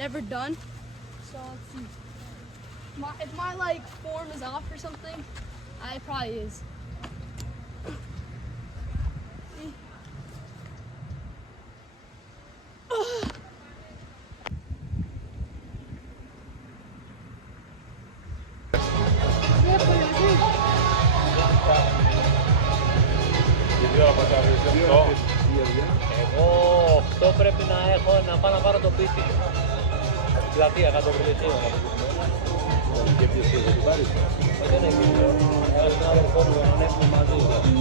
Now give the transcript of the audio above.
never done. So let's see. If my like form is off or something, it probably is. Εγώ 8 πρέπει να έχω να πάω να πάρω το πίστη. Από την πλατεία κάτω από το πλαισίο. Και ποιος είναι, θα την πάρεις. Δεν έχει. Ένα συνάδελφό μου να ανέβουμε μαζί.